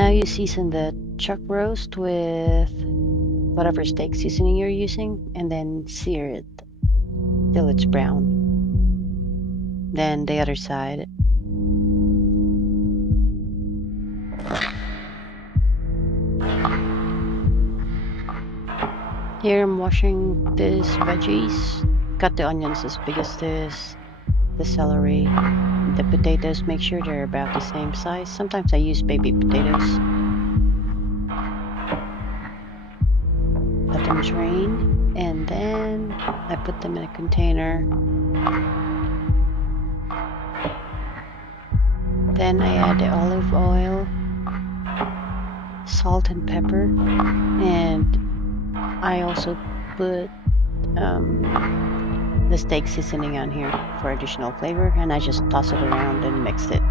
Now you season the chuck roast with whatever steak seasoning you're using, and then sear it till it's brown. Then the other side. Here I'm washing these veggies. Cut the onions as big as this, the celery, the potatoes. Make sure they're about the same size. Sometimes I use baby potatoes. Let them drain, and then I put them in a container. Then I add the olive oil, salt and pepper, and I also put the steak seasoning on here for additional flavor, and I just toss it around and mix it.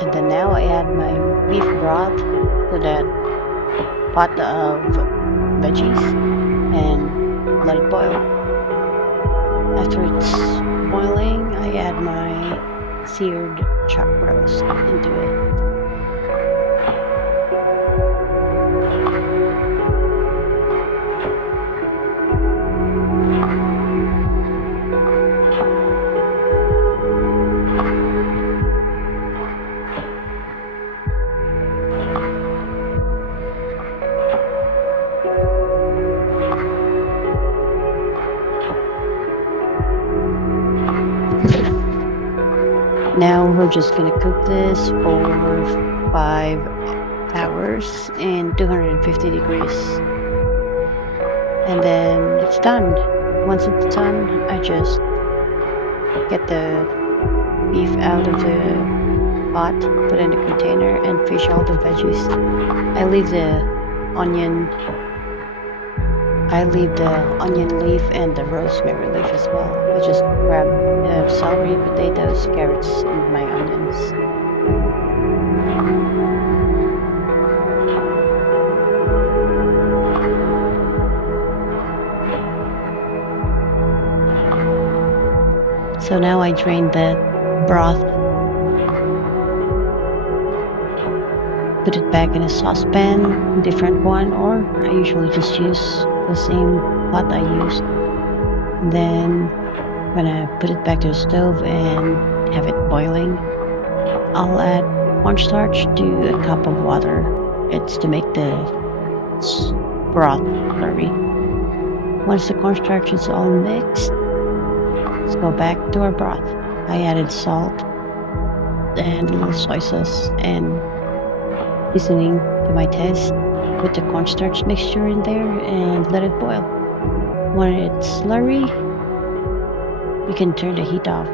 And then now I add my beef broth to that pot of veggies and let it boil. After it's boiling, I add my seared chuck roast into it. Now we're just gonna cook this for 5 hours in 250 degrees. And then it's done. Once it's done, I just get the beef out of the pot, put in the container, and fish all the veggies. I leave the onion leaf and the rosemary leaf as well. I just grab celery, potatoes, carrots, and my onions. So now I drain the broth, put it back in a saucepan, different one, or I usually just use the same pot I used. Then when I put it back to the stove and have it boiling, I'll add cornstarch to a cup of water. It's to make the broth slurry. Once the cornstarch is all mixed, let's go back to our broth. I added salt and a little soy sauce and seasoning to my taste. Put the cornstarch mixture in there and let it boil. When it's slurry, you can turn the heat off.